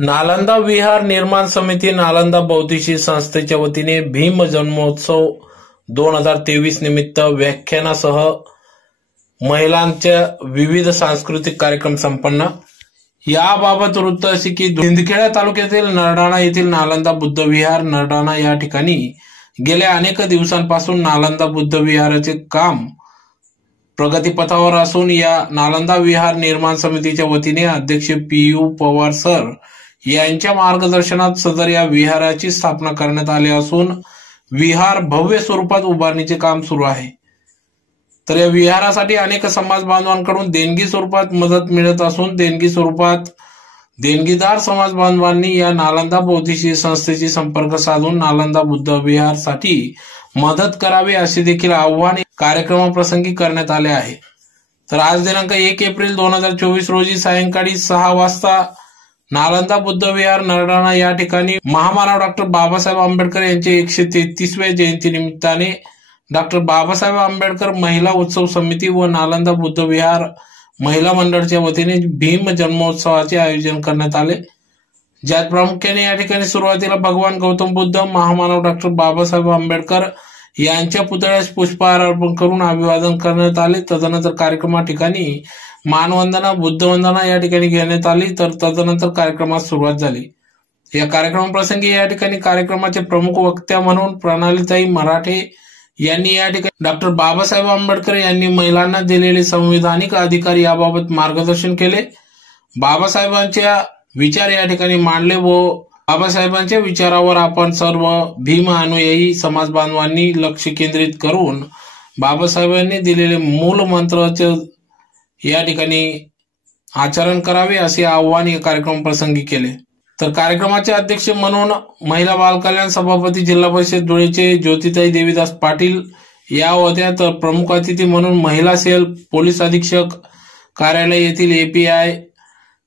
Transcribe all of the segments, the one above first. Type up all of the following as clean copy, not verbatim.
नालंदा विहार निर्माण समिती नालंदा बौद्धिशी संस्थेच्या वतीने भीम जन्मोत्सव 2023 निमित्त व्याख्यानासह महिलांच्या विविध सांस्कृतिक कार्यक्रम संपन्न। याबाबत वृत्त असे की सिंदखेडा तालुक्यातील नरडाणा येथील नालंदा बुद्ध विहार नरडाणा या ठिकाणी गेल्या अनेक दिवसांपासून नालंदा बुद्ध विहाराचे काम प्रगतीपथावर असून या नालंदा विहार निर्माण समितीच्या वतीने अध्यक्ष पीयू पवार सर यांच्या मार्गदर्शनात सदर या विहाराची स्थापना करण्यात आली असून विहार भव्य स्वरूपात उभारणीचे काम सुरू आहे। तर या विहारासाठी अनेक समाज बांधवांकडून देणगी स्वरूपात मदत मिळत असून देणगीदार समाज बांधवांनी या नालंदा बौद्धिशी संस्थेशी संपर्क साधून नालंदा बुद्ध विहारसाठी मदत करावी असे देखील आवाहन कार्यक्रमाप्रसंगी करण्यात आले आहे। तर आज दिनांक 1 एप्रिल 2024 रोजी सायंकाळी 6 वाजता नालंदा बुद्ध विहार नरडाणा या ठिकाणी महामानव डॉक्टर बाबासाहेब आंबेडकर यांचे 133व्या जयंती निमित्ताने डॉक्टर बाबासाहेब आंबेडकर महिला उत्सव समिती व नालंदा बुद्ध विहार महिला मंडळाच्या वतीने भीम जन्मोत्सवाचे आयोजन करण्यात आले, ज्यात प्रामुख्याने या ठिकाणी सुरुवातीला भगवान गौतम बुद्ध महामानव डॉक्टर बाबासाहेब आंबेडकर यांच्या पुतळ्यास पुष्पहार अर्पण करून अभिवादन करण्यात आले। तदनंतर कार्यक्रमा ठिकाणी मानवंदना बुद्धवंदना या ठिकाणी घेण्यात आली। तर तदनंतर कार्यक्रमास सुरुवात झाली। या कार्यक्रमाप्रसंगी या ठिकाणी कार्यक्रमाचे प्रमुख वक्त्या म्हणून प्रणालीताई मराठे यांनी या ठिकाणी डॉक्टर बाबासाहेब आंबेडकर यांनी महिलांना दिलेले संविधानिक अधिकार याबाबत मार्गदर्शन केले। बाबासाहेबांच्या विचार या ठिकाणी मांडले व बाबासाहेबांच्या विचारावर आपण सर्व भीम अनुयायी समाज बांधवांनी लक्ष केंद्रित करून बाबासाहेबांनी दिलेले मूल मंत्राचे या ठिकाणी आचरण करावे असे आवाहन या कार्यक्रम प्रसंगी केले। तर कार्यक्रमाचे अध्यक्ष म्हणून महिला बाल कल्याण सभापती जिल्हा परिषद धुळेचे ज्योतिताई देवीदास पाटील या होत्या। तर प्रमुख अतिथी म्हणून महिला सेल पोलीस अधीक्षक कार्यालय येथील एपीआय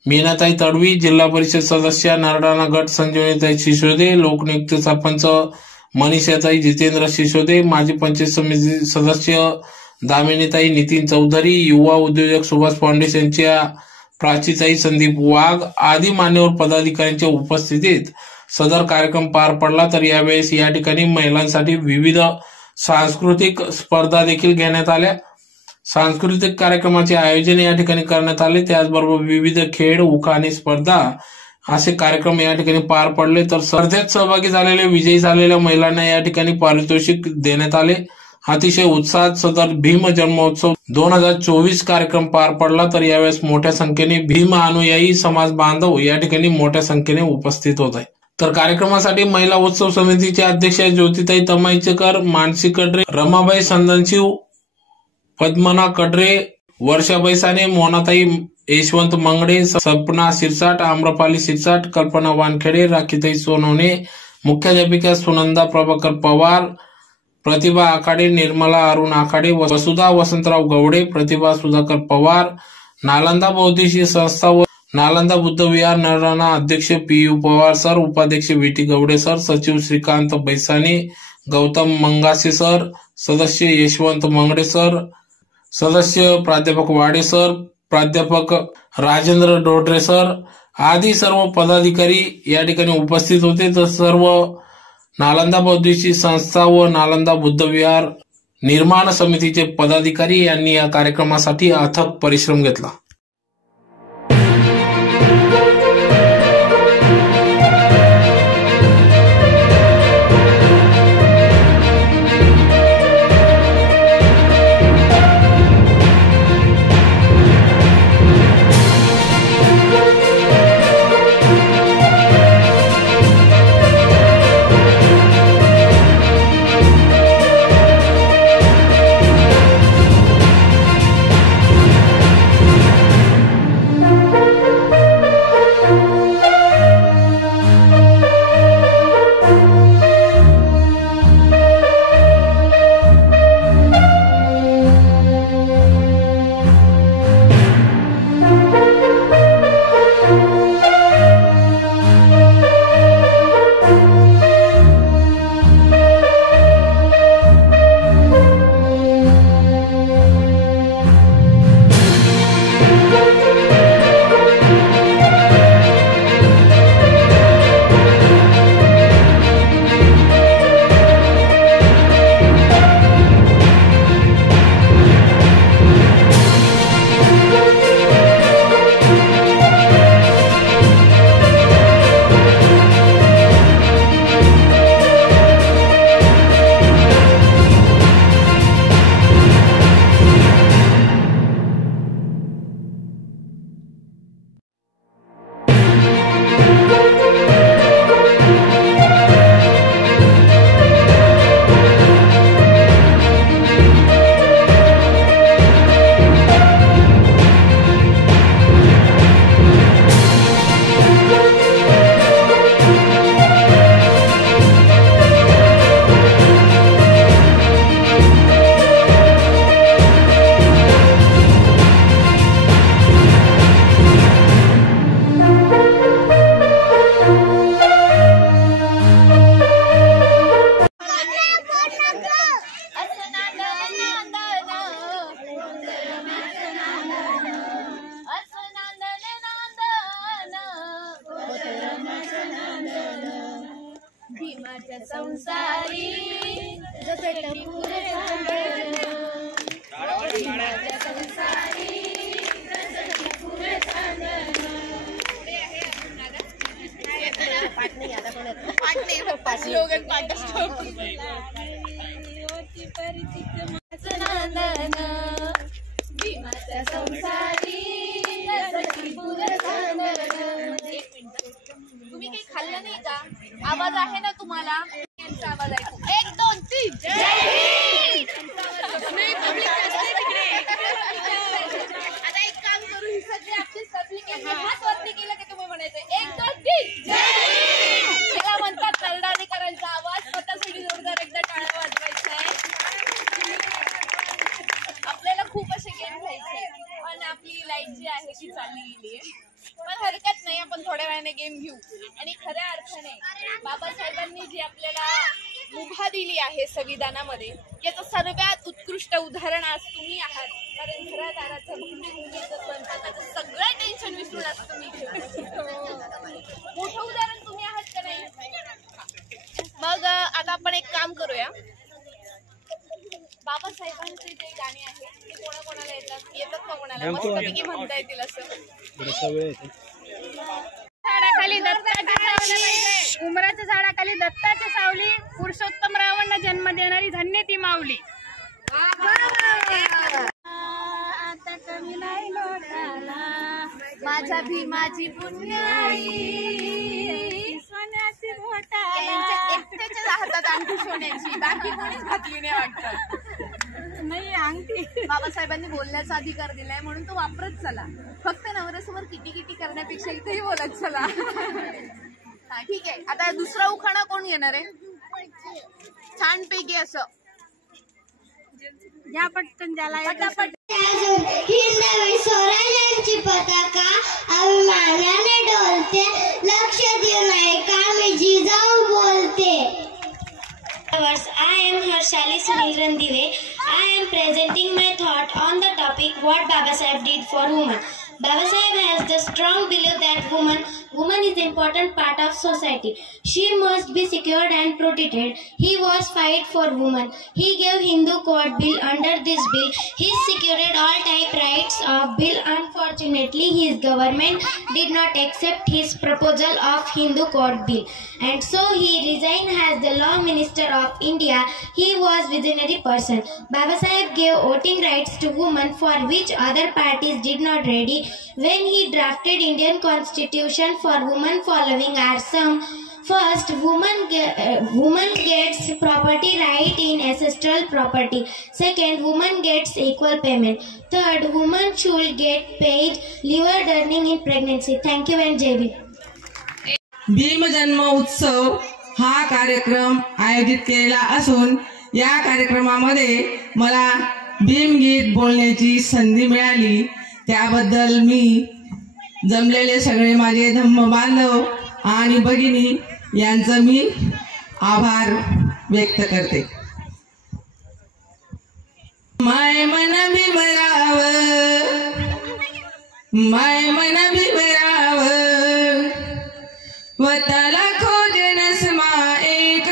मीनाताई तडवी, जिल्हा परिषद सदस्य नरडाणा गट संजीवनीताई शिसोदे, लोकनियुक्त सरपंच मनीषाताई जितेंद्र शिसोदे, माजी पंचायत समिती सदस्य दामिनीताई नितीन चौधरी, युवा उद्योजक सुभाष फाउंडेशनच्या प्राचीताई संदीप वाघ आदी मान्यवर पदाधिकाऱ्यांच्या उपस्थितीत सदर कार्यक्रम पार पडला। तर यावेळेस या ठिकाणी महिलांसाठी विविध सांस्कृतिक स्पर्धा देखील घेण्यात आल्या। सांस्कृतिक कार्यक्रमाचे आयोजन या ठिकाणी करण्यात आले, त्याचबरोबर विविध खेळ उखाणे स्पर्धा असे कार्यक्रम या ठिकाणी पार पडले। तर स्पर्धेत सहभागी झालेले विजयी झालेल्या महिलांना या ठिकाणी पारितोषिक देण्यात आले। अतिशय उत्साहात सदर भीम जन्मोत्सव 2024 कार्यक्रम पार पडला। तर यावेळेस मोठ्या संख्येने भीम अनुयायी समाज बांधव या ठिकाणी मोठ्या संख्येने उपस्थित होत आहे। तर कार्यक्रमासाठी महिला उत्सव समितीचे अध्यक्ष ज्योतिताई तमाईचकर, मानसी कडरे, रमाबाई संदनशिव, पद्मना कडरे, वर्षा बैसाने, मोनाताई यशवंत मंगडे, सपना शिरसाट, आम्रपाली शिरसाट, कल्पना वानखेडे, राखीताई सोनवणे, मुख्याध्यापिका सुनंदा प्रभाकर पवार, प्रतिभा आखाडे, निर्मला अरुण आखाडे, वसुधा वसंतराव गवडे, प्रतिभा सुधाकर पवार, नालंदा बौद्धिशी संस्था व नालंदा बुद्ध विहार नरडाणा अध्यक्ष पीयू पवार सर, उपाध्यक्ष वीटी गवडे सर, सचिव श्रीकांत बैसाने, गौतम मंगासे सर, सदस्य यशवंत मंगडे सर, सदस्य प्राध्यापक वाडे सर, प्राध्यापक राजेंद्र डोडरे सर आदी सर्व पदाधिकारी या ठिकाणी उपस्थित होते। तर सर्व नालंदा बौद्धिशी संस्था व नालंदा बुद्ध विहार निर्माण समितीचे पदाधिकारी यांनी या कार्यक्रमासाठी अथक परिश्रम घेतला। भीमाच्या संसारी जसं टपूर चांदण, भीमाच्या संसारी जसं टपूर चांदण. पाठ नाही आता कोणाचं पाठ नाही, पाठ स्लोगन पाठ असतो. भीमाच्या संसारी जसं टपूर चांदण. तुम्ही काही खाल्लं नाही का? आवाज आहे ना तुम्हाला? यांचा आवाज ऐकू. 1 2 3 जय हिंद. आता एक काम करू, ही सगळी आपली सप्लिकेशन हात वरती केलं की तुम्ही म्हणायचं 1 2 3 जय हिंद. याला म्हणतात तळदाणीकरांचा आवाज. स्वतःसाठी जोरदार एकदा टाळ्या वाजवायचा आहे. आपल्याला खूप असे गेम खेळायचे पण आपली लाईट जी आहे ती चालली गेली आहे. पण हरकत नाही, आपण थोड्या वेळाने गेम घेऊ. आणि खऱ्या अर्थाने बाबासाहेबांनी जी आपल्याला मुभा दिली आहे संविधानामध्ये, याचं सर्वात उत्कृष्ट उदाहरण आज तुम्ही आहात. कारण घरादाराचं भूमीचं स्वयंपाकाचं सगळं टेन्शन विसरून आज तुम्ही मोठं उदाहरण तुम्ही आहात का नाही? मग आता आपण एक काम करूया. बाबासाहेबांचे जे गाणे आहेत ते कोणाकोणाला येतात का कोणाला? मस्तपैकी म्हणता येतील असं. झाडाखाली दत्ताची उमराच्या झाडाखाली दत्ताची सावली, पुरुषोत्तम रावणला जन्म देणारी धन्य ती माऊली. आता कमी नाही लोटाला माझ्या भीमाची पुण्याई, सोन्याची घोटाला. एकट्याच्याच हातात अंगठी सोन्याची, बाकी कोणीच घातली नाही वाटतं. नाही अंगठी बाबासाहेबांनी बोलण्याचा अधिकार दिलाय म्हणून तो वापरत चला. फक्त नवऱ्यासमोर किटी किटी करण्यापेक्षा इथेही बोलत चला. हा ठीक आहे. आता दुसरा उखाणा कोण घेणार आहे? छानपैकी असं या पटकन ज्याला पटापट. हिंदवी स्वराज्याची पताका अभिमानाने डोलते, लक्ष देऊ नये का मी जिजाऊ बोलते. I am Harshali Sunil Randive. I am presenting my thought on the topic what Baba Saheb did for women. Baba Saheb has the strong belief that woman is an important part of society. She must be secured and protected. He was fight for women. He gave Hindu Code Bill. Under this bill, he secured all type rights of bill. Unfortunately, his government did not accept his proposal of Hindu Code Bill, and so he resigned as the Law Minister of India. He was visionary person. Baba Saheb gave voting rights to women, for which other parties did not ready. When he drafted Indian Constitution for women, following are some. First, woman gets property right in ancestral property. Second, woman gets equal payment. Third, woman should get paid leave earning in pregnancy. Thank you and Jai Bhim. Bhim जन्म उत्सव हा कार्यक्रम आयोजित केलेला असून या कार्यक्रमामध्ये मला भीमगीत बोलण्याची संधी मिळाली. त्याबद्दल मी जमलेले सगळे माझे धम्म बांधव आणि भगिनी यांचं मी आभार व्यक्त करते. माय मन भीमराव, माय मन भीमराव, वताला खोजनस मा एक,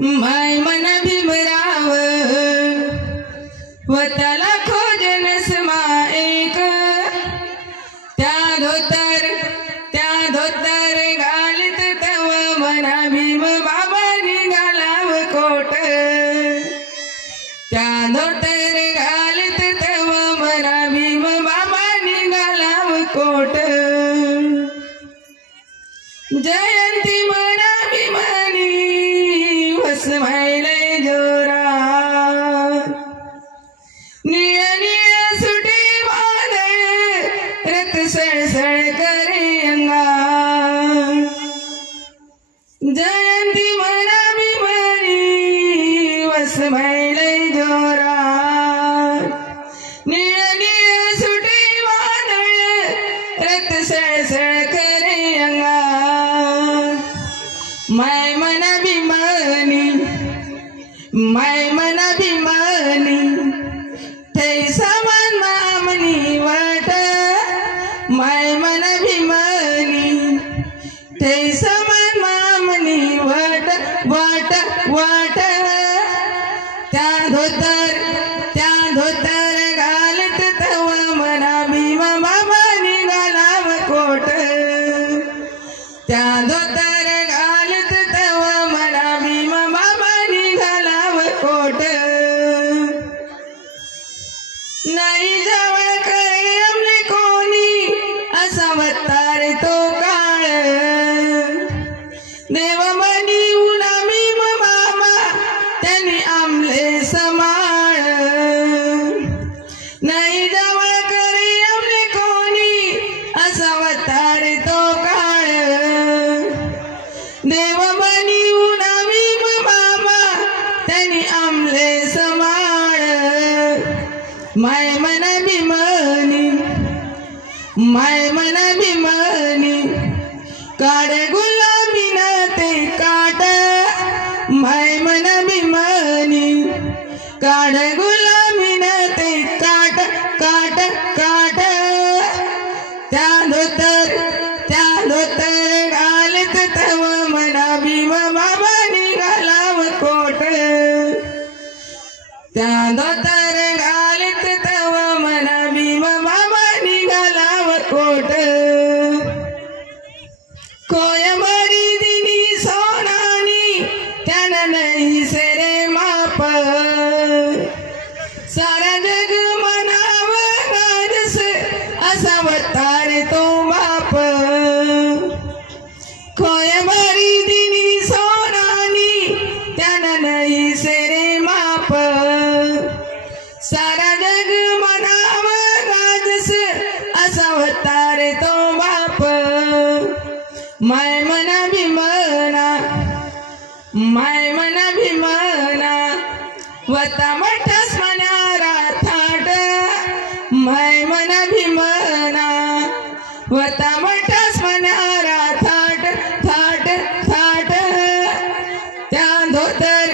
माय मन भीमराव, वताला खोजनस मा एक. त्या धोतर घालत तव मना भीम बाबा निघालाव कोट. त्या धोतर घालत तव मना भीम बाबा निघालाव कोट. जयंती मना भीमानी वस व्हायलय जोरा, निळ निळ सुटे वादळ रत सळसळ करे अंगार. जयंती मना भीमानी वस व्हायलय जोरा, निळ निळ सुटे वादळ रत सळसळ करे अंगार. माय मन भीमानी, माय मन भीमानी, थै समान मामनी वाट. माय मन भीमानी, थै समान मामनी वाट. असा अवतार तो काळ देव बनिवून भीम बाबा त्यांनी आमले समाळ माय मन भीमनी माय मन भीमनी काढ गुलाबी न ते काट माय मन भीमनी काढ गुलाबी न ते काट काट काट त्या धोतर घालत तव मना भीम बाबा निघालाव कोट त्या धोतर घालत तव मना भीम बाबा निघालाव कोट कोयमरी दिनी सोनानी त्यानं नाही सेरे माप सारा जग मनाव गाजस असा अवतार तो बाप कोयमरी दिनी सोनानी त्यानं नाही सेरे माप सारा जग मनाव गाजस असा अवतार तो बाप माय मन भीमना माय मन भीमना वता मठस मनारा थाट माय मन भीमना वता मठस मनारा थाट थाट थाट त्या धोतर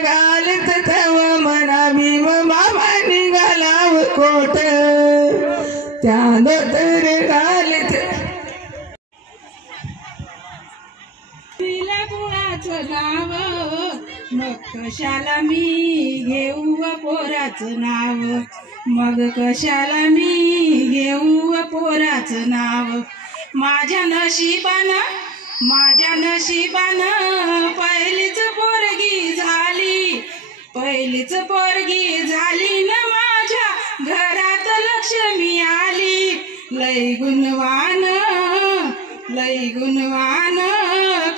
घालत तव मना भीम बाबा निघालाव कोट त्या धोतर घालत गुळाचं नाव मग कशाला मी घेऊ पोराचं नाव मग कशाला मी घेऊ पोराचं नाव माझ्या नशिबानं पहिलीच पोरगी झाली न माझ्या घरात लक्ष्मी आली लय गुणवान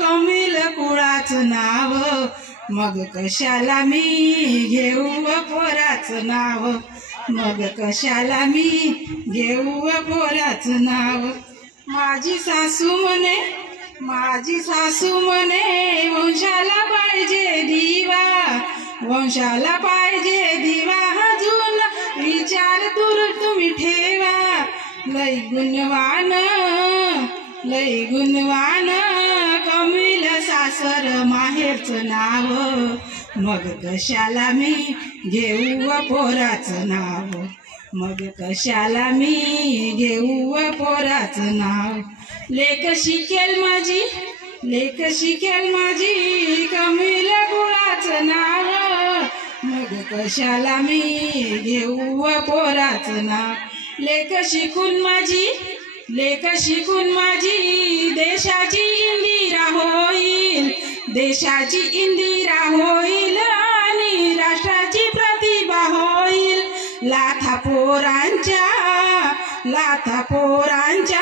कमिल कुळाचं नाव मग कशाला मी घेऊ पोराचं नाव मग कशाला मी घेऊ पोराचं नाव माझी सासू म्हणे वंशाला पाहिजे दिवा अजून विचार दूर तुम्ही ठेवा लय गुणवान कमिल सासर माहेरचं नाव मग कशाला मी घेऊ पोराचं नाव मग कशाला मी घेऊ पोराचं नाव लेक शिकेल माझी कमिल गुळाचं नाव मग कशाला मी घेऊ पोराचं नाव लेक शिकून माझी देशाची इंदिरा होईल आणि राष्ट्राची प्रतिभा होईल लाथा पोरांच्या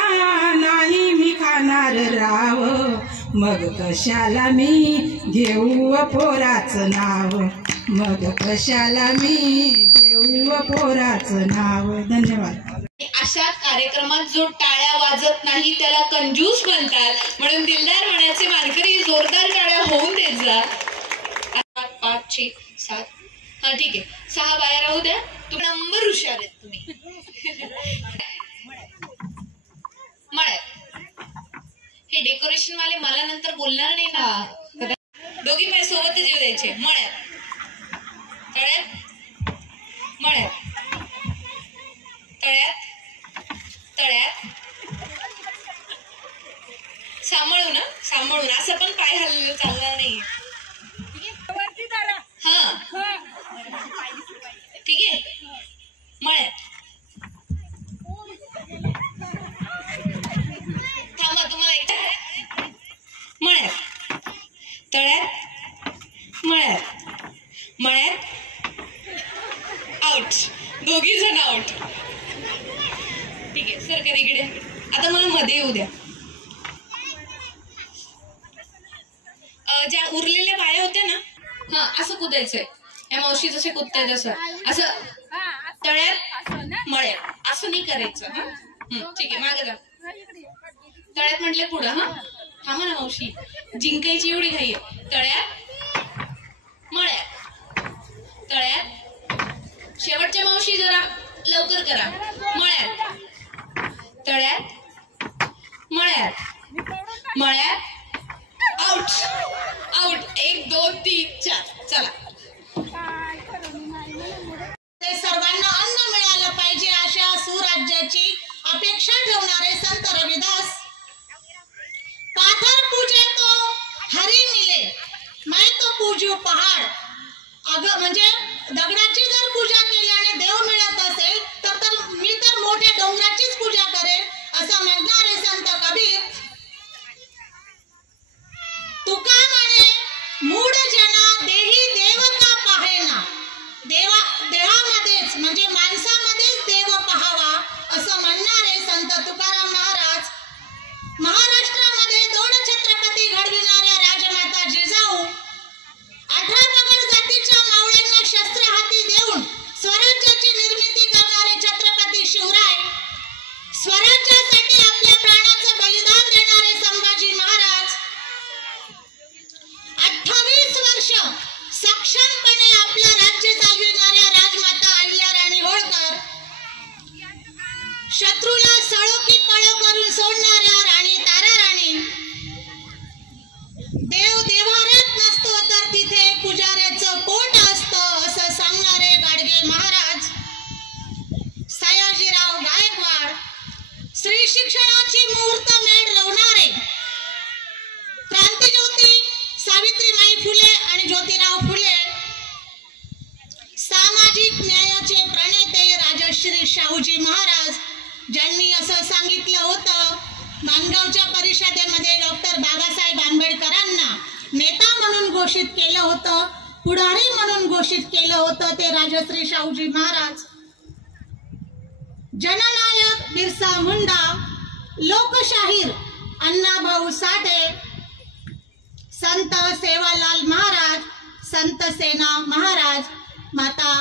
नाही मी खाणार राव मग कशाला मी घेऊ पोराचं नाव मग कशाला मी घेऊ पोराचं नाव धन्यवाद अशा कार्यक्रमात जो टाळ्या वाजत नाही त्याला कंजूस म्हणतात म्हणून दिलदार होण्याचे मानकरी जोरदार टाळ्या होऊन देत जा 5 6 7 हा ठीक आहे 6 बाहेर राहू द्या तुम्ही नंबर हुशार आहेत तुम्ही हे डेकोरेशन वाले मला नंतर बोलणार नाही ना दोघी माझ्या सोबतच येऊ द्यायचे तळ्यात सांभाळून असं पण पाय हल्लं चालणार नाही हा ठीक आहे थांबा तुम्हाला मळ्यात आउट दोघी जण आउट ठीक आहे सरकार इकडे आता मला मध्ये येऊ द्या ज्या उरलेल्या बाया होत्या ना हा असं कुदायचंय या मावशी जसे कुदतायत असं तळ्यात मळ्यात असं नाही करायचं हा ठीक आहे, मागे जा. तळ्यात म्हटले पुढं. हा थांबा ना मावशी, जिंकायची एवढी घाई आहे. तळ्यात, मळ्यात, तळ्यात. शेवटच्या मावशी जरा लवकर करा. मळ्यात, तळ्यात, मळ्यात, मळ्यात. Out out. 1 2 3 4. चला. सर्वांना अन्न मिळालं पाहिजे अशा सुराज्याची अपेक्षा ठेवणारे संत रविदास. पाथर पूजे तो हरी मिले, मैं तो पूजू पहाड. अगं म्हणजे दगडाची जर पूजा केली आणि देव मिळत असेल तर मी तर मोठ्या डोंगराचीच पूजा करेन असं म्हणणारे संत कबीर. तुका म्हणे मूढ जना देही देव का पाहेना. देहामध्येच म्हणजे माणसामध्येच देव पहावा असं म्हणणारे संत तुकाराम महाराज. महाराष्ट्रामध्ये 2 छत्रपती घडविणाऱ्या राजमाता जिजाऊ, 18 पगड जातीच्या मावळ्यांना शस्त्र हाती देऊन स्वराज्याची निर्मिती करणारे छत्रपती शिवराय, स्वराज्यासाठी आपल्या प्राणाचं बलिदान देणारे संभाजी महाराज, 28 वर्ष सक्षमपणे आपलं राज्य चालविणाऱ्या राजमाता अहिल्याराणी होळकर, शत्रूला सळो की पळो करून सोडणाऱ्या राणी ताराराणी. देव देव्हाऱ्यात नसतो तर तिथे पुजाऱ्याचं पोट असतं असं सांगणारे गाडगे महाराज, सयाजीराव गायकवाड, स्त्री शिक्षणाची मुहूर्तमेढ रोवणारे क्रांतिज्योती सावित्रीबाई फुले आणि ज्योतिराव फुले, सामाजिक न्यायाचे प्रणेते राजश्री शाहूजी महाराज, ज्यांनी असं सांगितलं होतं माणगावच्या परिषदेमध्ये डॉक्टर बाबासाहेब आंबेडकरांना नेता म्हणून घोषित केलं होतं, पुढारी म्हणून घोषित केलं होतं ते राजश्री शाहूजी महाराज. जननायक बिरसा मुंडा, लोकशाहीर अण्णाभाऊ साठे, संत सेवालाल महाराज, संत सेना महाराज, माता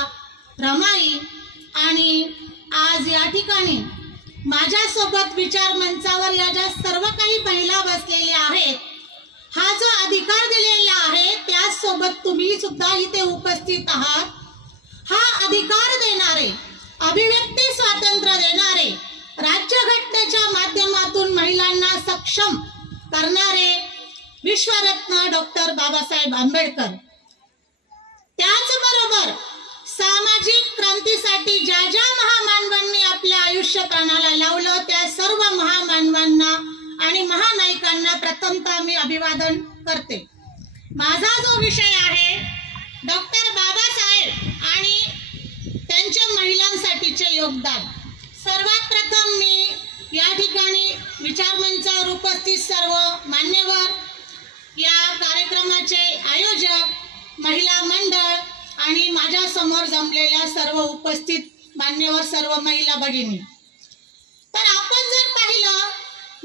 रमाई. आणि आज या ठिकाणी माझ्यासोबत विचार मंचावर या ज्या सर्व काही महिला बसलेल्या आहेत, हा जो अधिकार दिलेला आहे त्याचसोबत तुम्ही सुद्धा इथे उपस्थित आहात. हा अधिकार देणारे, अभिव्यक्ती स्वातंत्र्य देणारे, राज्यघटनेच्या माध्यमातून महिलांना सक्षम करणारे विश्वरत्न डॉक्टर बाबासाहेब आंबेडकर. त्याचबरोबर सामाजिक क्रांतीसाठी ज्या ज्या महामानवांनी आपल्या आयुष्य प्राणाला लावलं त्या सर्व महामानवांना आणि महानायकांना प्रथमतः मी अभिवादन करते. माझा जो विषय आहे डॉक्टर बाबासाहेब आणि त्यांच्या महिलांसाठीचे योगदान. सर्वात प्रथम मी या ठिकाणी विचारमंचावर उपस्थित सर्व मान्यवर, या कार्यक्रमाचे आयोजक, महिला मंडळ आणि माझ्या समोर जमलेल्या सर्व उपस्थित मान्यवर सर्व महिला भगिनी, तर आपण जर पाहिलं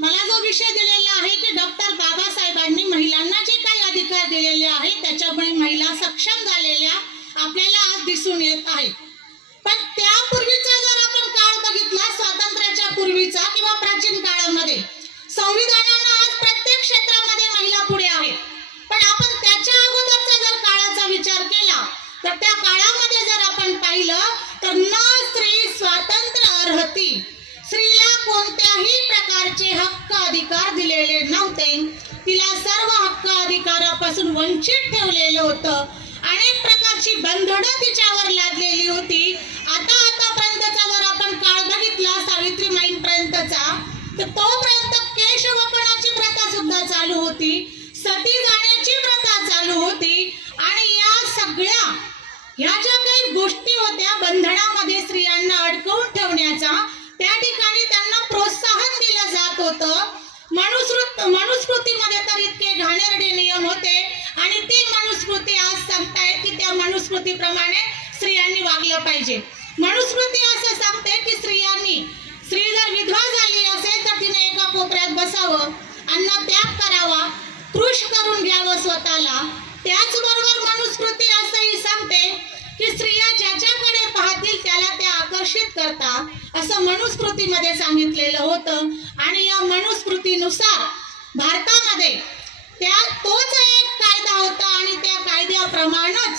मला जो विषय दिलेला आहे की डॉक्टर बाबासाहेबांनी महिलांना जे काही अधिकार दिलेले आहेत त्याच्यामुळे महिला सक्षम झालेल्या आपल्याला आज दिसून येत आहे. पण त्यापूर्वीचा जर आपण काळ बघितला, स्वातंत्र्याच्या पूर्वीचा किंवा प्राचीन काळामध्ये, संविधानानं आज प्रत्येक क्षेत्रामध्ये महिला पुढे आहेत. पण आपण त्याच्या अगोदरचा जर काळाचा विचार केला तर त्या काळामध्ये जर आपण पाहिलं तर न स्त्री स्वातंत्र्य अर्हती, स्त्रीला कोणत्याही प्रकारचे हक्क अधिकार दिलेले नव्हते. तिला सर्व हक्क अधिकारापासून वंचित ठेवलेलं होतं. अनेक प्रकारची बंधनं तिच्यावर लादलेली होती. आतापर्यंतचा जर आपण काळ बघितला सावित्रीबाईंपर्यंतचा, तर तोपर्यंत केशवपणाची प्रथा सुद्धा चालू होती, सती जाण्याची प्रथा चालू होती. आणि या सगळ्या ह्या ज्या काही गोष्टी होत्या बंधनामध्ये स्त्रियांना अडकवून ठेवण्याचा, त्या ठिकाणी त्यांना प्रोत्साहन दिलं जात होतं. मनुस्मृतीमध्ये तर इतके घाणेरडे नियम होते आणि ती मनुस्मृती आज सांगतायत की त्या मनुस्मृतीप्रमाणे स्त्रियांनी वागलं पाहिजे. मनुस्मृती असं सांगते की स्त्री जर विधवा झाली असेल तर तिने एका कोपऱ्यात बसावं, अन्न त्याग करावा, कृश करून घ्यावं स्वतःला. त्याचबरोबर मनुस्मृती असंही सांगते की स्त्रिया ज्याच्याकडे पाहतील त्याला त्या आकर्षित करतात असं मनुस्मृतीमध्ये सांगितलेलं होतं. आणि या मनुस्मृतीनुसार भारतामध्ये तोच एक कायदा होता आणि त्या कायद्याप्रमाणेच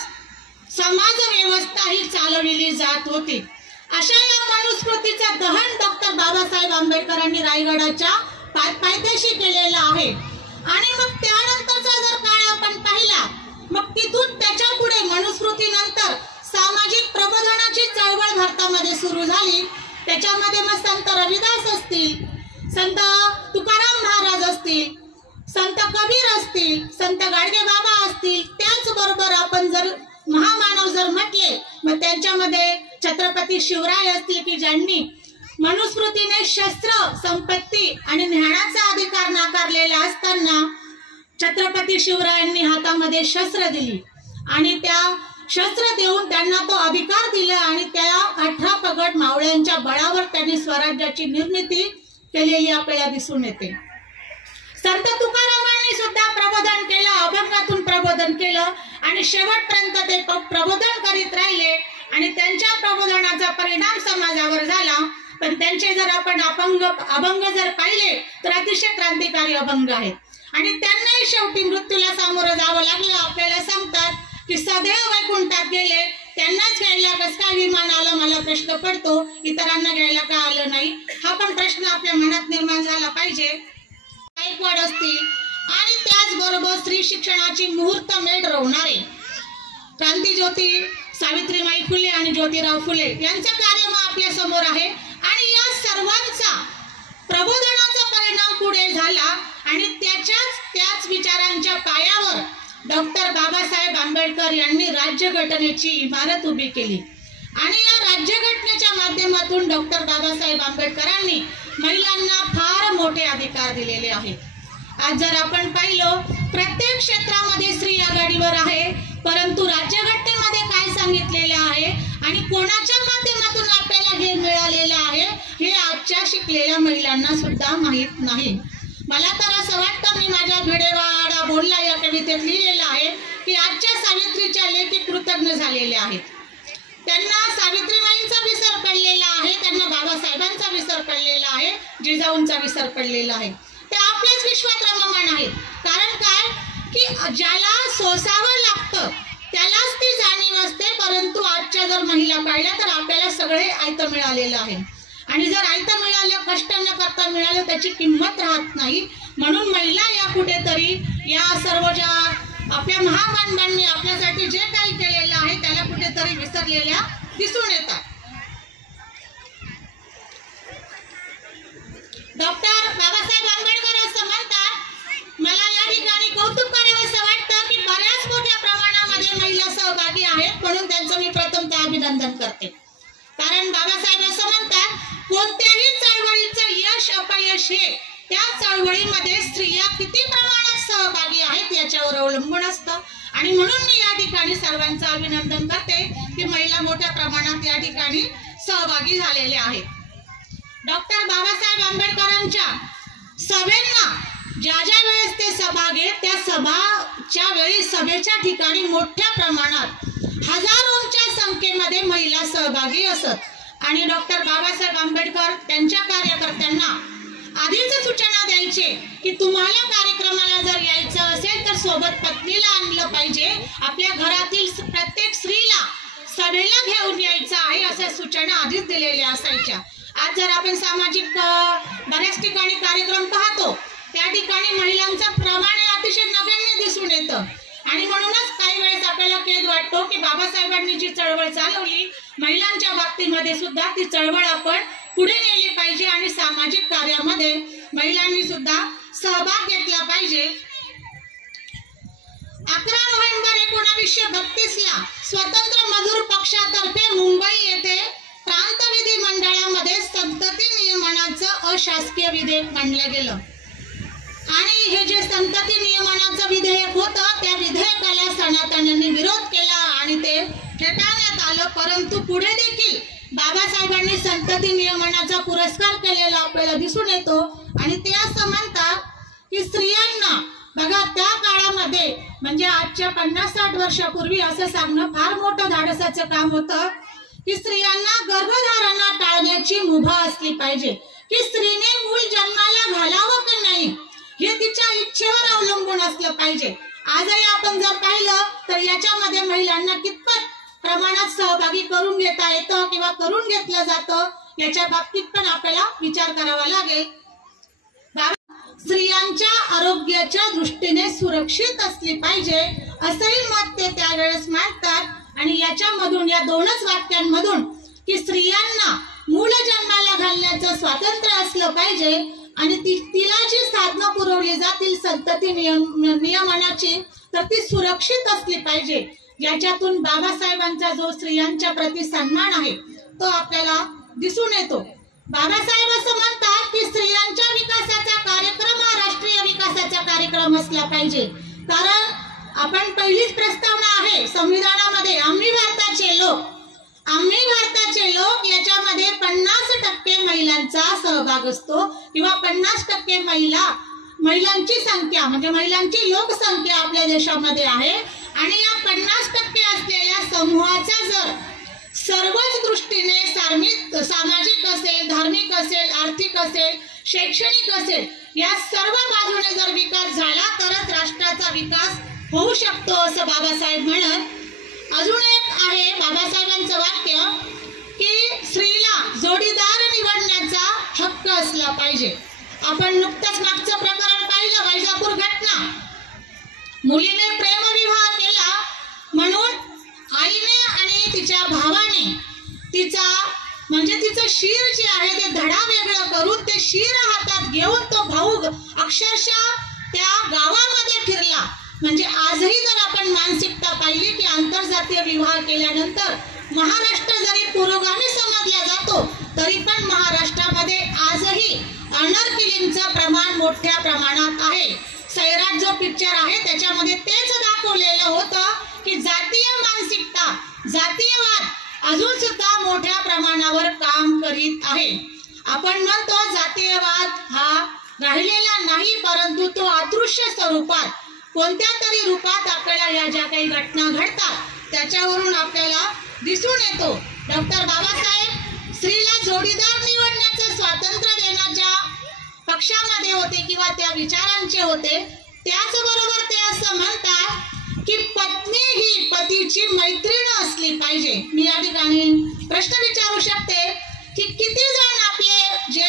समाज व्यवस्था ही चालविली जात होती. अशा या मनुस्मृतीचं दहन डॉक्टर बाबासाहेब आंबेडकरांनी रायगडाच्या पायथ्याशी केलेलं आहे. आणि मग त्यानंतरचा जर काळ आपण पाहिला, मग तिथून त्याच्या पुढे मनुस्मृतीनंतर सामाजिक प्रबोधनाची चळवळ भारतामध्ये सुरू झाली. त्याच्यामध्ये मग संत रविदास असतील, संत तुकाराम महाराज असतील, संत कबीर असतील, संत गाडगे बाबा असतील, त्याचबरोबर आपण जर महामानव जर म्हटले मग त्यांच्यामध्ये छत्रपती शिवराय असतील की ज्यांनी मनुस्मृतीने शस्त्र, संपत्ती आणि ज्ञानाचा अधिकार नाकारलेला असताना छत्रपती शिवरायांनी हातामध्ये शस्त्र दिली आणि त्या शस्त्र देऊन त्यांना तो अधिकार दिला आणि त्या 18 पगड मावळ्यांच्या बळावर त्यांनी स्वराज्याची निर्मिती केलेली आपल्याला दिसून येते. संत तुकारामांनी सुद्धा प्रबोधन केलं, अभंगातून प्रबोधन केलं आणि शेवटपर्यंत ते प्रबोधन करीत राहिले आणि त्यांच्या प्रबोधनाचा परिणाम समाजावर झाला. पण त्यांचे जर आपण अभंग जर पाहिले तर अतिशय क्रांतिकारी अभंग आहेत आणि त्यांनाही शेवटी मृत्यूला सामोरं जावं लागलं. आपल्याला सांगतात की सदैव वैकुंठात गेले, त्यांनाच घ्यायला कस काय विमान आलं, मला प्रश्न पडतो, इतरांना घ्यायला का आलं नाही, हा पण प्रश्न आपल्या मनात निर्माण झाला पाहिजे. गायकवाड असतील आणि त्याचबरोबर स्त्री शिक्षणाची मुहूर्त मेढ रोवणारे क्रांतीज्योती सावित्रीबाई फुले आणि ज्योतिराव फुले यांचं कार्य मग आपल्या समोर आहे. आणि या सर्वांचा प्रबोधनाचा परिणाम पुढे झाला आणि त्याच विचारांच्या पायावर डॉक्टर बाबासाहेब आंबेडकर यांनी राज्यघटनेची इमारत उभी केली. आणि या राज्यघटनेच्या माध्यमातून डॉक्टर बाबासाहेब आंबेडकरांनी महिलांना फार मोठे अधिकार दिलेले आहेत. आज जर आपण पाहिलं प्रत्येक क्षेत्रामध्ये स्त्री आघाडीवर आहे, परंतु राज्यघटनेमध्ये काय सांगितलेले आहे आणि कोणाच्या माध्यमातून आपल्याला हे मिळालेलं आहे हे आजच्या शिकलेल्या महिलांना सुद्धा माहीत नाही. मला तर असं वाटतं, मी माझ्या भिडेवाडा बोलला या कवितेत लिहिलेलं आहे की आजच्या सावित्रीच्या लेखी कृतज्ञ झालेले आहेत. त्यांना सावित्रीबाईंचा विसर पडलेला आहे, त्यांना बाबासाहेबांचा विसर पडलेला आहे, जिजाऊंचा विसर पडलेला आहे. ते आपलेच विश्वात रममाण आहेत. कारण काय की ज्याला सोसावं लागतं त्यालाच ती जाणीव असते. परंतु आजच्या जर महिला पाहिल्या तर आपल्याला सगळे आयतं मिळालेलं आहे आणि जर आयतं मिळालं, कष्ट न करता मिळालं, त्याची किंमत राहत नाही. म्हणून महिला या कुठेतरी या सर्व ज्या आपल्या महामानवांनी आपल्यासाठी जे काही केलेलं आहे त्याला कुठेतरी विसरलेल्या दिसून येतात. डॉक्टर बाबासाहेब आंबेडकर असं म्हणतात, मला या ठिकाणी कौतुक करावंसं वाटतं की बऱ्याच मोठ्या प्रमाणामध्ये महिला सहभागी आहेत, म्हणून त्यांचं मी प्रथमतः अभिनंदन करते. कारण बाबासाहेब असं म्हणतात, कोणत्याही चळवळीचं यश अपयश हे त्या चळवळीमध्ये स्त्रिया किती प्रमाणात सहभागी आहेत याच्यावर अवलंबून असतं. आणि म्हणून मी या ठिकाणी सर्वांचं अभिनंदन करते की महिला मोठ्या प्रमाणात या ठिकाणी सहभागी झालेल्या आहेत. डॉक्टर बाबासाहेब आंबेडकरांच्या सभेंना ज्या वेळेस ते सभा घेत त्या सभाच्या वेळी सभेच्या ठिकाणी मोठ्या प्रमाणात हजारोंच्या संख्येमध्ये महिला सहभागी असत आणि डॉक्टर बाबासाहेब आंबेडकर त्यांच्या कार्यकर्त्यांना आधीच सूचना द्यायचे की तुम्हाला कार्यक्रमाला जर यायचं असेल तर सोबत पत्नीला आणलं पाहिजे, आपल्या घरातील प्रत्येक स्त्रीला सभेला घेऊन यायचं आहे, अशा सूचना आधीच दिलेल्या असायच्या. आज जर आपण सामाजिक बऱ्याच ठिकाणी कार्यक्रम पाहतो त्या ठिकाणी महिलांचं प्रमाण अतिशय नगण्य दिसून येतं आणि म्हणूनच काही वेळेस आपल्याला खेद वाटतो की बाबासाहेबांनी जी चळवळ चालवली महिलांच्या बाबतीमध्ये सुद्धा ती चळवळ आपण पुढे नेली पाहिजे आणि सामाजिक कार्यामध्ये महिलांनी सुद्धा सहभाग घेतला पाहिजे. 11 नोव्हेंबर 1932 ला स्वतंत्र मजूर पक्षातर्फे मुंबई येथे प्रांत विधी मंडळामध्ये संतती नियमनाचं अशासकीय विधेयक मांडलं गेलं आणि हे जे संतती नियमनाचं विधेयक होतं त्या विधेयकाला सनातन्यांनी विरोध केला आणि ते फेटाळण्यात आलं. परंतु पुढे देखील बाबासाहेबांनी संतती नियमनाचा पुरस्कार केलेला आपल्याला दिसून येतो आणि ते असं म्हणतात की स्त्रियांना बघा त्या काळामध्ये म्हणजे आजच्या 50-60 वर्षापूर्वी असं सांगणं फार मोठं धाडसाचं काम होतं की स्त्रियांना गर्भधारणा टाळण्याची मुभा असली पाहिजे, की स्त्रीने मूल जन्माला घालावं की नाही हे तिच्या इच्छेवर अवलंबून असलं पाहिजे. आजही आपण जर पाहिलं तर याच्यामध्ये महिलांना कितपत प्रमाणात सहभागी करून घेता येतं किंवा करून घेतलं जातं याच्या बाबतीत पण आपल्याला विचार करावा लागेल. स्त्रियांच्या आरोग्याच्या दृष्टीने सुरक्षित असली पाहिजे असंही मत ते त्यावेळेस मांडतात. आणि याच्यामधून या दोनच वाक्यांमधून की स्त्रियांना मूल जन्माला घालण्याचं स्वातंत्र्य असलं पाहिजे आणि तिला जी साधनं पुरवली जातील संतती नियमनाची तर ती सुरक्षित असली पाहिजे. याच्यातून बाबासाहेबांचा जो स्त्रियांच्या प्रति सन्मान आहे तो आपल्याला दिसून येतो. बाबासाहेब असं म्हणतात की स्त्रियांच्या विकासाचा कार्यक्रम हा राष्ट्रीय विकासाचा कार्यक्रम असला पाहिजे. कारण आपण पहिलीच प्रस्तावना आहे संविधानामध्ये आम्ही भारताचे लोक याच्यामध्ये 50% महिलांचा सहभाग असतो किंवा 50% महिलांची संख्या म्हणजे महिलांची लोकसंख्या आपल्या देशामध्ये आहे. आणि या 50% असलेल्या समूहाचा जर सर्वच दृष्टीने सामाजिक असेल, धार्मिक असेल, आर्थिक असेल, शैक्षणिक असेल या सर्व बाजूने जर विकास झाला तरच राष्ट्राचा विकास होऊ शकतो असं बाबासाहेब म्हणत. अजून एक आहे बाबासाहेबांचं वाक्य की स्त्रीला जोडीदार निवडण्याचा हक्क असला पाहिजे. आपण नुकतंच मागचं प्रकरण पाहिलं वैजापूर घटना. मुलीने प्रेमविवाह केला म्हणून आईने आणि तिच्या भावाने तिचं शीर जे आहे ते धडा वेगळं करून ते शीर हातात घेऊन तो भाऊ अक्षरशः त्या गावामध्ये फिरला. म्हणजे आजही जर आपण मानसिकता पाहिली की आंतरजातीय विवाह केल्यानंतर महाराष्ट्र जरी पुरोगामी समजला जातो तरी पण महाराष्ट्रामध्ये आजही ऑनर किलिंगचं प्रमाण मोठ्या प्रमाणात आहे. सैराट जो पिक्चर आहे त्याच्यामध्ये तेच दाखवलेलं होतं की जातीय मानसिकता, जातीयवाद अजून सुद्धा मोठ्या प्रमाणावर काम करीत आहे. आपण म्हणतो जातीयवाद हा राहिलेला नाही परंतु तो अदृश्य स्वरूपात कोणत्या तरी रूपात आपल्याला या ज्या काही घटना घडतात त्याच्यावरून आपल्याला दिसून येतो. डॉक्टर बाबासाहेब स्त्रीला जोडीदार निवडण्याचं स्वातंत्र्य देण्याच्या पक्षामध्ये होते किंवा त्या विचारांचे होते. त्याचबरोबर ते असं म्हणतात की पत्नी ही पतीची मैत्रीण असली पाहिजे. मी या ठिकाणी प्रश्न विचारू शकते की किती जण आपले जे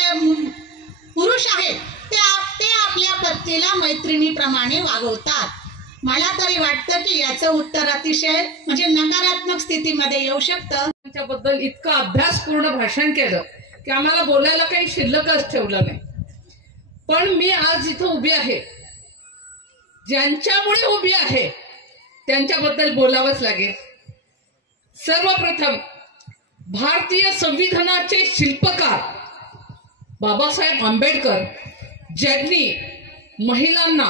पुरुष आहेत ते आपल्या पत्नीला मैत्रिणीप्रमाणे वागवतात. मला तरी वाटतं की याचं उत्तर अतिशय म्हणजे नकारात्मक स्थितीमध्ये येऊ शकतं. त्याबद्दल इतकं अभ्यासपूर्ण भाषण केलं की आम्हाला बोलायला काही शिल्लकच ठेवलं नाही. पण मी आज इथं उभी आहे, ज्यांच्यामुळे उभी आहे त्यांच्याबद्दल बोलावंच लागेल. सर्वप्रथम भारतीय संविधानाचे शिल्पकार बाबासाहेब आंबेडकर ज्यांनी महिलांना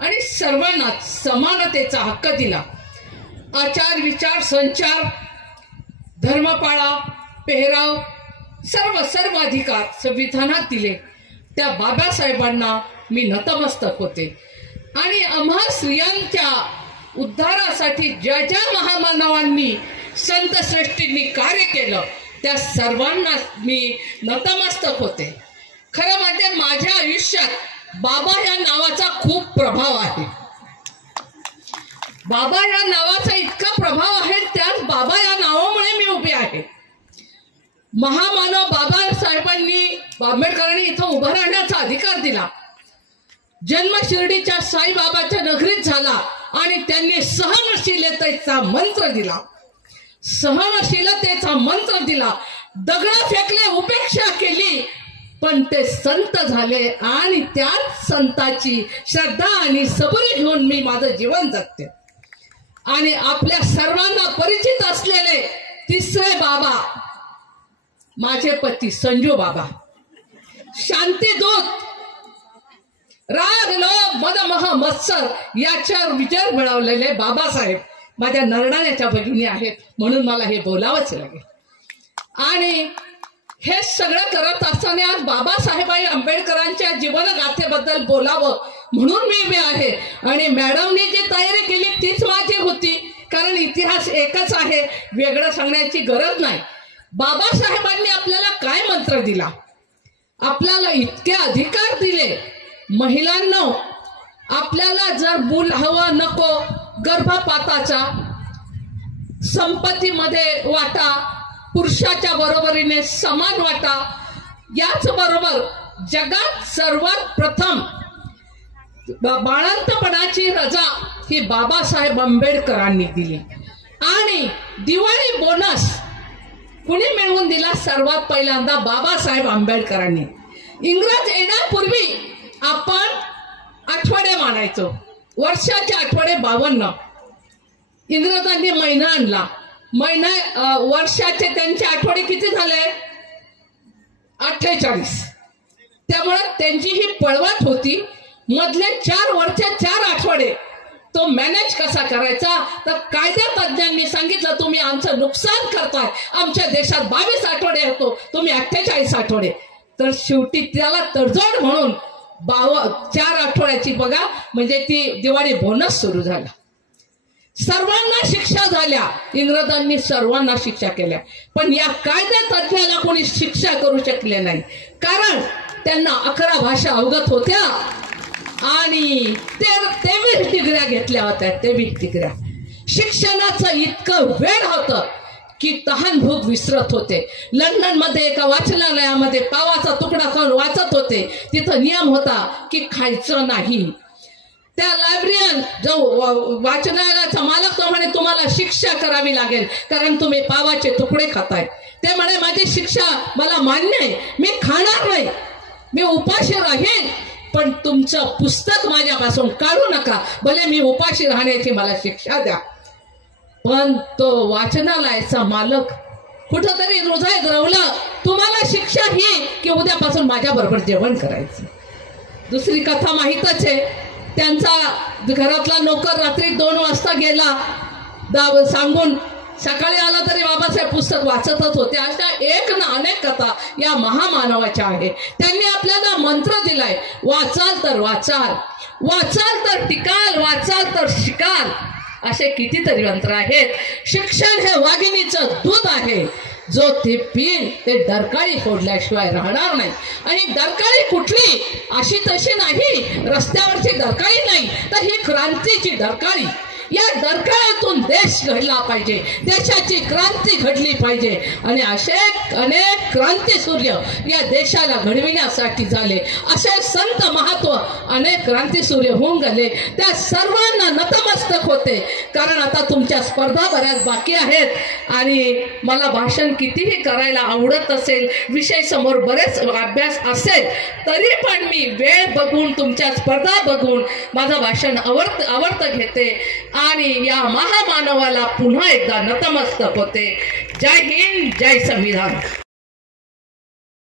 आणि सर्वांना समानतेचा हक्क दिला. आचार विचार संचार धर्मपाळा पेहराव सर्व अधिकार संविधानात दिले त्या बाबासाहेबांना मी नतमस्तक होते. आणि आम्हा स्त्रियांच्या उद्धारासाठी ज्या ज्या महामानवांनी संत श्रेष्ठींनी कार्य केलं त्या सर्वांना मी नतमस्तक होते. खरं म्हणजे माझ्या आयुष्यात बाबा या नावाचा खूप प्रभाव आहे. बाबा या नावाचा इतका प्रभाव आहे, त्याच बाबा या नावामुळे मी उभी आहे. महामानव बाबासाहेबांनी आंबेडकरांनी इथं उभं राहण्याचा अधिकार दिला. जन्म शिर्डीच्या साईबाबाच्या नगरीत झाला आणि त्यांनी सहनशीलतेचा मंत्र दिला. सहनशीलतेचा मंत्र दिला. दगड फेकले, उपेक्षा केली, पण ते संत झाले आणि त्याच संताची श्रद्धा आणि सबुरी घेऊन मी माझं जीवन जगते. आणि आपल्या सर्वांना परिचित असलेले तिसरे बाबा माझे पती संजू बाबा, शांतीदूत, राग लोभ मदमह मत्सर याच्यावर विजय मिळवलेले बाबासाहेब माझ्या नरणाऱ्याच्या भगिनी आहेत, म्हणून मला हे बोलावंच लागेल. आणि हे सगळं करत असताना आज बाबासाहेब आंबेडकरांच्या जीवनगाथेबद्दल बोलावं म्हणून मी उभी आहे. आणि मॅडमनी जी तयारी केली तीच माझी होती, कारण इतिहास एकच आहे, वेगळं सांगण्याची गरज नाही. बाबासाहेबांनी आपल्याला काय मंत्र दिला, आपल्याला इतके अधिकार दिले. महिलांनो, आपल्याला जर मूल हवं नको, गर्भपाताचा, संपत्तीमध्ये वाटा, पुरुषाच्या बरोबरीने समान वाटा, याच बरोबर जगात सर्वात प्रथम बाळंतपणाची रजा ही बाबासाहेब आंबेडकरांनी दिली. आणि दिवाळी बोनस कुणी मिळवून दिला? सर्वात पहिल्यांदा बाबासाहेब आंबेडकरांनी. इंग्रज येण्यापूर्वी आपण आठवडे मानायचो, वर्षाचे आठवडे 52. इंग्रजांनी महिना आणला, वर्षाचे त्यांचे आठवडे किती झाले? 48. त्यामुळे त्यांची ही पळवाट होती. मधले 4 वर्ष 4 आठवडे तो मॅनेज कसा करायचा? तर कायदा तज्ञांनी सांगितलं, तुम्ही आमचं नुकसान करताय, आमच्या देशात 22 आठवडे होतो, तुम्ही 48 आठवडे. तर शेवटी त्याला तडजोड म्हणून 4 आठवड्याची बघा, म्हणजे ती दिवाळी बोनस सुरू झाला. सर्वांना शिक्षा झाल्या, इंग्रजांनी सर्वांना शिक्षा केल्या, पण या कायदा तज्ञाला कोणी शिक्षा करू शकले नाही, कारण त्यांना 11 भाषा अवगत होत्या आणि 23 डिग्र्या घेतल्या होत्या. 23 डिग्र्या. शिक्षणाचं इतकं वेळ होतं की तहान भूक विसरत होते. लंडन मध्ये एका वाचनालयामध्ये पावाचा तुकडा खाऊन वाचत होते. तिथं नियम होता की खायचं नाही. त्या लायब्ररीयन जो वाचनालयाचा मालक तो म्हणे, तुम्हाला शिक्षा करावी लागेल कारण तुम्ही पावाचे तुकडे खाताय. ते म्हणे, माझी शिक्षा मला मान्य आहे, मी खाणार नाही, मी उपाशी राहीन, पण तुमचं पुस्तक माझ्यापासून काढू नका, भले मी उपाशी राहण्याची मला शिक्षा द्या. पण तो वाचनालयाचा मालक कुठंतरी हृदय द्रवलं, तुम्हाला शिक्षा ही की उद्यापासून माझ्या बरोबर जेवण करायचं. दुसरी कथा माहीतच आहे. त्यांचा घरातला नोकर रात्री 2 वाजता गेला सांगून, सकाळी आला तरी बाबासाहेब पुस्तक वाचतच होते. अशा एक ना अनेक कथा या महामानवाच्या आहेत. त्यांनी आपल्याला मंत्र दिलाय, वाचाल तर वाचाल, वाचाल तर टिकाल, वाचाल तर शिकाल, असे कितीतरी मंत्र आहेत. शिक्षण हे वाघिणीचं दूध आहे, जो ते पिईल ते डरकाळी फोडल्याशिवाय राहणार नाही. आणि डरकाळी कुठली? अशी तशी नाही, रस्त्यावरची डरकाळी नाही, तर ही क्रांतीची डरकाळी. या डरकाळ्यातून देश घडला पाहिजे, देशाची क्रांती घडली पाहिजे. आणि असे अनेक क्रांती सूर्य या देशाला घडविण्यासाठी झाले. असे संत महत्व अनेक क्रांती सूर्य होऊन गेले. त्या सर्वांना नतमस्तक होते, कारण आता तुमच्या स्पर्धा बऱ्याच बाकी आहेत आणि मला भाषण कितीही करायला आवडत असेल, विषय समोर बरेच अभ्यास असेल, तरी पण मी वेळ बघून, तुमच्या स्पर्धा बघून माझं भाषण आवडतं घेते आणि या महामानवाला पुन्हा एकदा नतमस्तक होते. जय हिंद, जय संविधान.